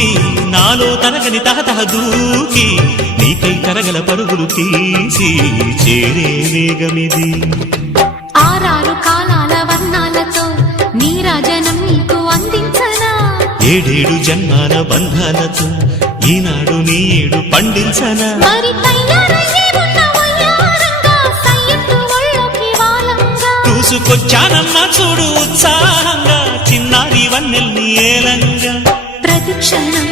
చూసి నాలో తరగని తహతహ దూకి నీకై తరగల పరుగులు తీసి చేరే వేగమిది. ఆరారు కాలాల వర్ణాలతో నీరాజనం నీకు అందించనా, ఏడేడు జన్మాల బంధాలతో ఈనాడు నీ ఏడు పండించనా. మరి తయారయ్యే ఉన్న వయ్యారంగా సయ్యత్తు ఒళ్ళోకి వాలంగా చూసుకొచ్చానమ్మా చూడు ఉత్సాహంగా చిన్నారి వన్నెల్ని ఏలంగా. ప్రతిక్షణం